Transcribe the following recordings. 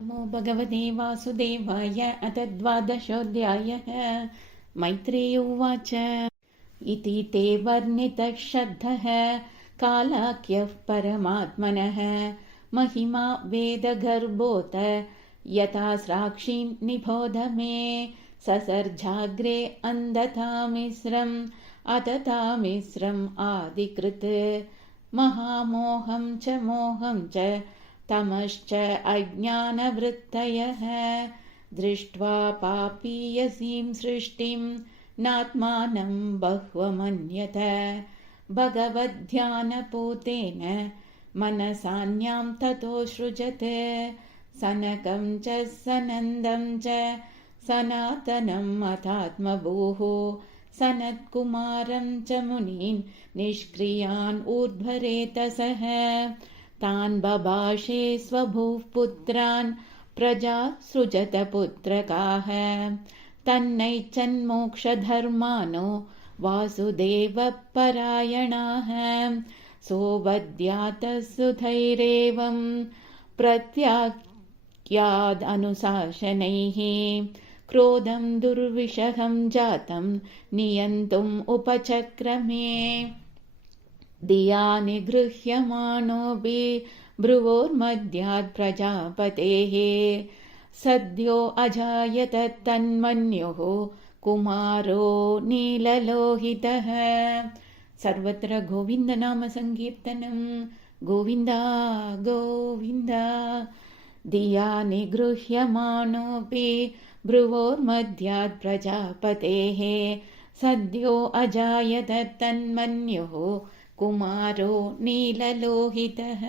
नमो भगवते वासुदेवाय। अथ 12. मैत्रेय उवाच। इति ते वर्णितः श्रद्धः कालाख्यः परमात्मनः महिमा वेदगर्भोत यथा स्राक्षीं निबोध मे ससर्जाग्रे अन्धतामिस्रम् अततामिस्रम् आदिकृत् महामोहं च मोहं च तमश्च अज्ञानवृत्तयः दृष्ट्वा पापीयसीं सृष्टिं नात्मानं बह्वमन्यत भगवद्ध्यानपूतेन मनसान्यां ततो सृजते सनकं च सनन्दं च सनातनम् अथात्मभूः सनत्कुमारं च मुनीन् निष्क्रियान् ऊर्ध्वरेतसः तान् बभाषे स्वभूः पुत्रान् प्रजा सृजत पुत्रकाः तन्नैच्छन्मोक्षधर्मानो वासुदेवपरायणाः सोऽवद्यातः सुधैरेवं प्रत्याख्यादनुशासनैः क्रोधं दुर्विषहं जातं नियन्तुम् उपचक्रमे धिया निगृह्यमाणोऽपि भ्रुवोर्मध्यात् प्रजापतेः सद्यो अजायत तन्मन्युः कुमारो नीललोहितः। सर्वत्र गोविन्दनाम संकीर्तनं गोविन्द गोविन्द। धिया निगृह्यमाणोऽपि भ्रुवोर्मध्यात् प्रजापतेः सद्यो अजायत तन्मन्युः कुमारो नीललोहितः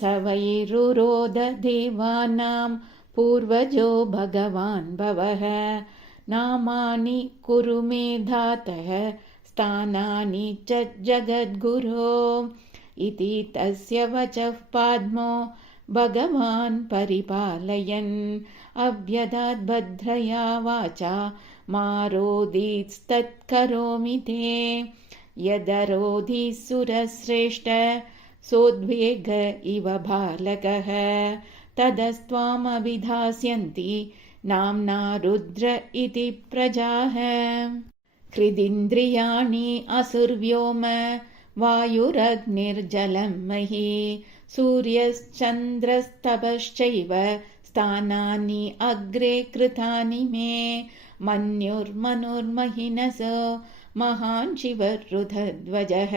स वैरुरोध देवानां पूर्वजो भगवान् भवः नामानि कुरु मे धातः स्थानानि च जगद्गुरो इति तस्य वचः पाद्मो भगवान् परिपालयन् अव्यदात् भद्रया वाचा मारोदीत्स्तत्करोमि ते यदरोधि सुरश्रेष्ठ सोद्वेग इव बालकः तदस्त्वामभिधास्यन्ति नाम्ना रुद्र इति प्रजाः हृदिन्द्रियाणि असुर्व्योम वायुरग्निर्जलं मही सूर्यश्चन्द्रस्तपश्चैव स्थानानि अग्रे कृतानि मे मन्युर्मनुर्महिनसो महान् शिवरुधध्वजः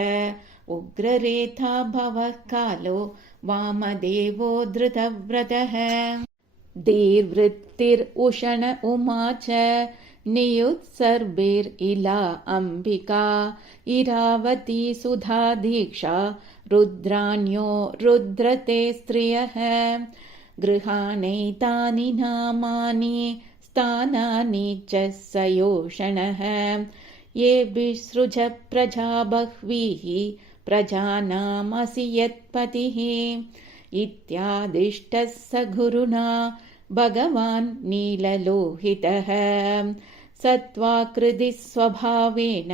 उग्ररेथा भवः कालो वामदेवो धृतव्रतः धीर्वृत्तिरुषण उमा च नियुत्सर्भिरिला अम्बिका इरावती सुधा दीक्षा रुद्राण्यो रुद्रते स्त्रियः गृहाणैतानि नामानि स्थानानि च सयोषणः येभिसृज प्रजा बह्वीः प्रजानामसि यत्पतिः इत्यादिष्टः स गुरुणा भगवान् नीललोहितः सत्त्वाकृतिः स्वभावेन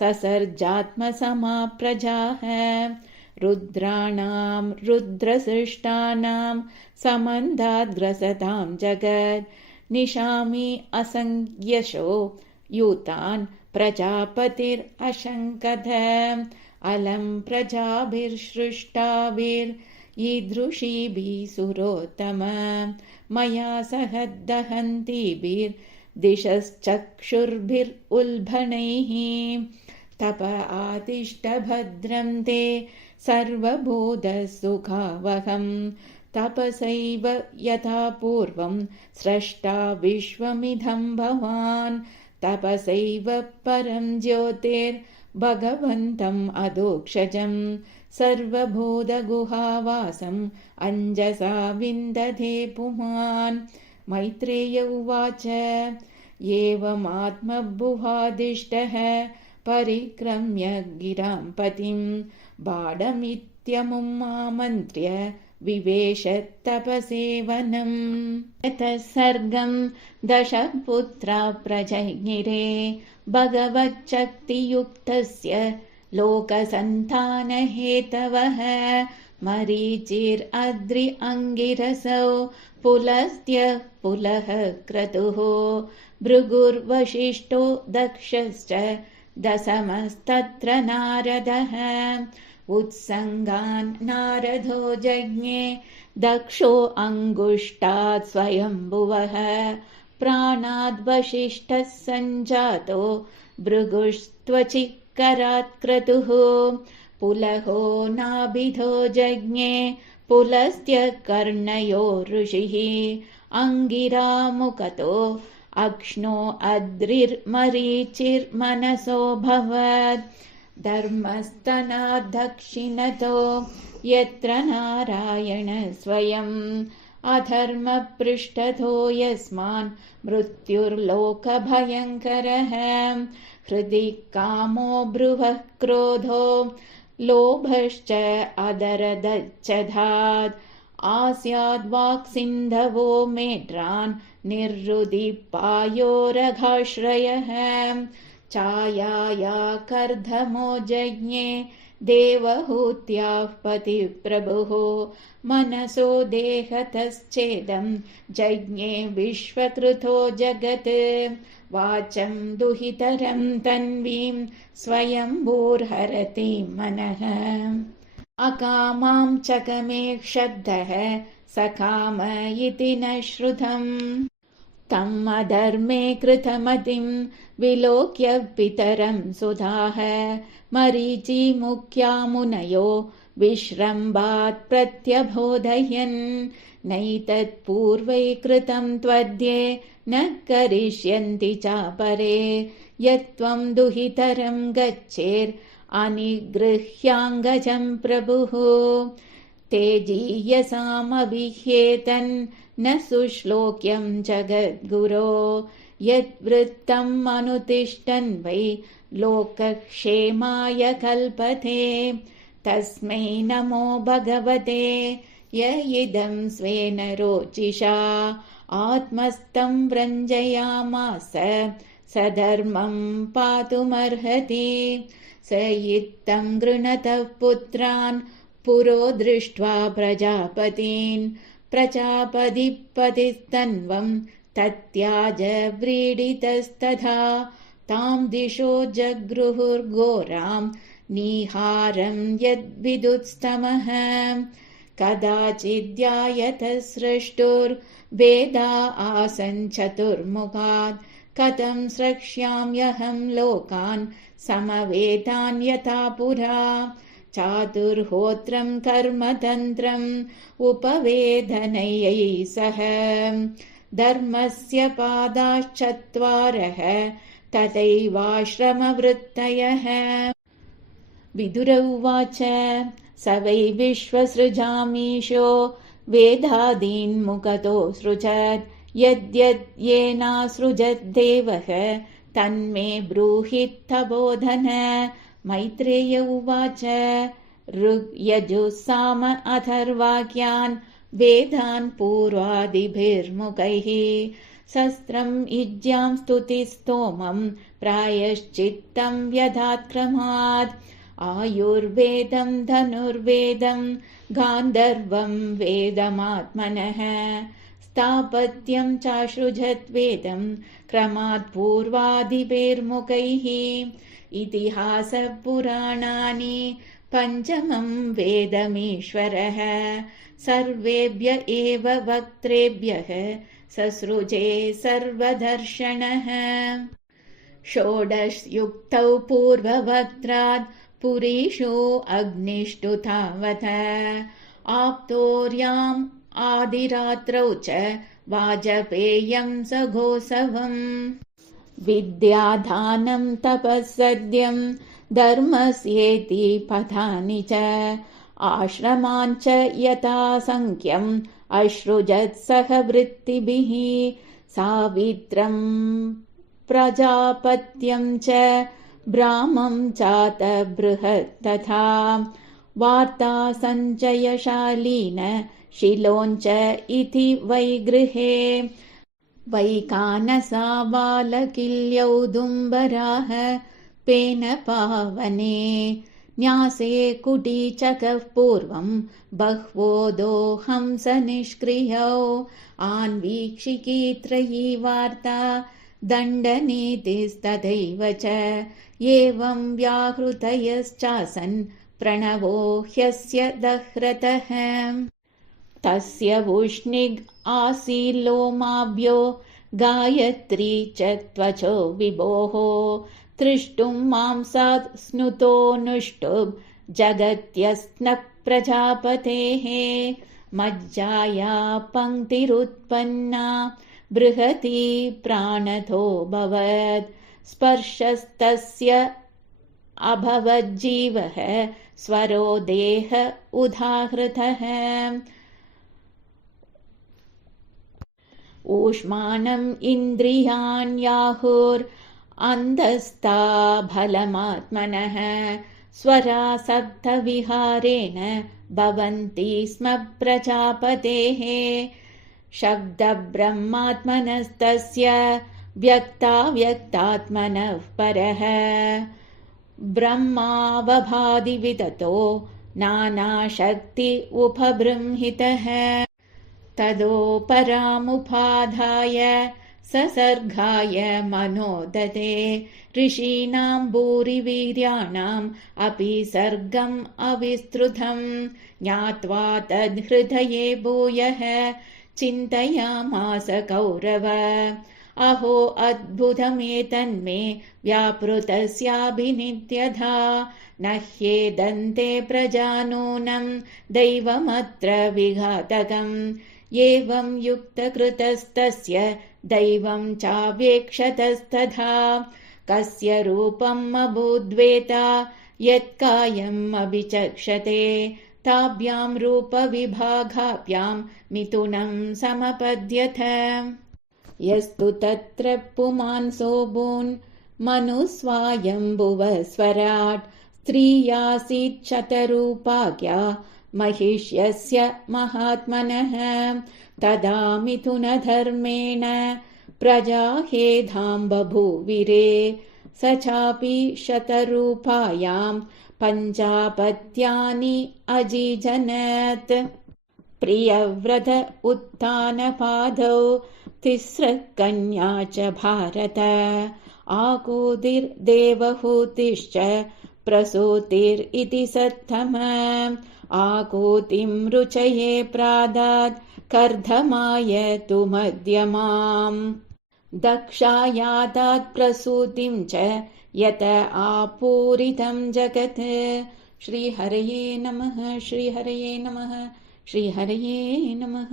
ससर्जात्मसमा प्रजाः रुद्राणां रुद्रसृष्टानां समन्धाद्ग्रसतां जगत् निशामि असंज्ञशो यूतान् प्रजापतिरशङ्कत अलं प्रजाभिर्सृष्टाभिर्यीदृशीभिः सुरोत्तम मया सह दहन्तीभिर्दिशश्चक्षुर्भिरुल्बणैः तप आतिष्ठभद्रं ते सर्वबोधसुखावहम् तपसैव यथा पूर्वं स्रष्टा विश्वमिदं भवान् तपसैव परं ज्योतिर्भगवन्तम् अधोक्षजं सर्वभूतगुहावासम् अञ्जसा विन्दधे पुमान्। मैत्रेय उवाच एवमात्मभुवादिष्टः परिक्रम्य गिरां पतिं बाडमित्यमुम् आमन्त्र्य विवेश तपसेवनम् यतः सर्गं दशपुत्रा प्रजज्ञिरे भगवच्छक्तियुक्तस्य लोकसन्तानहेतवः मरीचिर्अद्रि अङ्गिरसौ पुलस्त्यः पुलः क्रतुः भृगुर्वसिष्ठो दक्षश्च दशमस्तत्र नारदः उत्सङ्गान् नारदो जज्ञे दक्षो अङ्गुष्टात् स्वयम्भुवः प्राणाद्वसिष्ठः सञ्जातो भृगुस्त्वचिक्करात् क्रतुः पुलहो नाभिधो जज्ञे पुलस्त्य कर्णयो ऋषिः अङ्गिरामुखतो अक्ष्णो अद्रिर्मरीचिर्मनसो भवत् धर्मस्तनात् दक्षिणतो यत्र नारायण स्वयम् अधर्मपृष्ठतो यस्मान् मृत्युर्लोकभयङ्करः हृदि कामो भ्रुवः क्रोधो लोभश्च अदरदच्छधात् आस्याद्वाक्सिन्धवो मेढ्रान् निर्रुदिपायोरघाश्रयः छायाया कर्धमो जज्ञे देवहूत्याः पतिप्रभुः मनसो देहतश्चेदं जज्ञे विश्वकृतो जगत् वाचं दुहितरं तन्वीं स्वयंभूर्हरति मनः अकामां चकमे क्षब्धः सकाम इति न श्रुतम् तम् अधर्मे कृतमतिं विलोक्य पितरं सुधाः मरीचि मुख्या मुनयो विश्रम्भात् प्रत्यबोधयन् नैतत्पूर्वै कृतं त्वद्ये न करिष्यन्ति चापरे यत्त्वं दुहितरं गच्छेर्अनिगृह्याङ्गजं प्रभुः तेजीयसामभिह्येतन् न सुश्लोक्यं जगद्गुरो यद्वृत्तम् अनुतिष्ठन् वै लोकक्षेमाय कल्पते तस्मै नमो भगवते य इदं स्वेन रोचिषा आत्मस्थं व्रञ्जयामास स धर्मं पातुमर्हति स इत्थं गृणतः पुत्रान् पुरो दृष्ट्वा प्रजापतीन् प्रजापतिपतिस्तन्वं तत्याज व्रीडितस्तथा तां दिशो जगृहुर्घोरां निहारं यद्विदुत्स्तमः कदाचिद्यायत सृष्टुर्वेदा आसन् चतुर्मुखात् कथं स्रक्ष्याम्यहं लोकान् समवेतान् यथा पुरा चातुर्होत्रं कर्मतन्त्रम् उपवेदनयै सह धर्मस्य पादाश्चत्वारः तथैवाश्रमवृत्तयः विदुर उवाच स वै विश्वसृजामीशो वेदादीन् मुखतो सृजत् यद्यद्येनासृजद्देवः तन्मे ब्रूहित्तबोधन मैत्रेय उवाच ऋग्यजुस्साम अथर्वाक्यान् वेदान् पूर्वादिभिर्मुखैः शस्त्रम् इज्यां स्तुतिस्तोमं प्रायश्चित्तं व्यधात्क्रमात् आयुर्वेदं धनुर्वेदं गान्धर्वं वेदमात्मनः स्थापत्यं चासृजद्वेदं क्रमात् पूर्वादिभिर्मुखैः इतिहासपुराणानि पञ्चमं वेदमीश्वरः सर्वेभ्य एव वक्त्रेभ्यः ससृजे सर्वदर्शनः षोडशयुक्तौ पूर्ववक्त्रात् पुरीषु अग्निष्टु तावत् आप्तोर्याम् आदिरात्रौ च वाजपेयं सघोषवम् विद्यादानं तपःसद्यं धर्मस्येति पथानि च आश्रमान् च यथासङ्ख्यम् अश्रुजत् सह वृत्तिभिः सावित्रं प्रजापत्यं च ब्राह्मं चात बृहत् तथा वार्ता सञ्चयशालीन शिलोञ्च इति वै गृहे वैकानसा बालकिल्यौदुम्बराः पेन पावने न्यासे कुटीचकः पूर्वं बह्वो दोहंस निष्क्रियौ आन्वीक्षिकी त्रयी वार्ता दण्डनीतिस्तथैव च एवं व्याहृतयश्चासन् प्रणवो ह्यस्य दह्रतः तस्य वुष्णिग् आसील्लोमाभ्यो गायत्री च त्वचो विभोः तृष्टुं मांसात् स्नुतोऽनुष्टुप् जगत्यस्नः प्रजापतेः मज्जाया पङ्क्तिरुत्पन्ना बृहती प्राणथोऽभवत् स्पर्शस्तस्य अभवज्जीवः स्वरो देह उदाहृतः ऊष्मानम् इन्द्रियाण्याहुरन्तस्ता फलमात्मनः स्वरासक्तविहारेण भवन्ति स्म प्रजापतेः शब्दब्रह्मात्मनस्तस्य व्यक्ताव्यक्तात्मनः परः ब्रह्मावभादिविततो नानाशक्ति उपबृंहितः तदोपरामुपाधाय ससर्गाय मनोदते ऋषीणां भूरिवीर्याणाम् अपि सर्गम् अविस्तृतम् ज्ञात्वा तद्हृदये भूयः चिन्तयामास कौरव अहो अद्भुतमेतन्मे व्यापृतस्याभिनित्यधा न ह्येदन्ते प्रजानूनं दैवमत्र विघातकम् एवं युक्तकृतस्तस्य दैवं चावेक्षतस्तथा कस्य रूपम् अभूद्वेता यत्कायम् अभिचक्षते ताभ्यां रूपविभागाभ्यां मिथुनं समपद्यत यस्तु तत्र पुमांसो भून् मनुस्वायम्भुवस्वराट् स्त्रियासीत् शतरूपाख्या महिष्यस्य महात्मनः तदा मिथुनधर्मेण प्रजाहेधां बभूविरे स चापि शतरूपायां पञ्चापत्यानि अजिजनत् प्रियव्रत उत्थानपादौ तिस्रः कन्या च भारत आकूतिर्देवहूतिश्च प्रसूतिरिति सत्तम आकूतिं रुचये प्रादात् कर्धमाय तु मध्यमाम् दक्षायादात् प्रसूतिं च यत आपूरितं जगत् श्रीहरये नमः श्रीहरये नमः श्रीहरये नमः।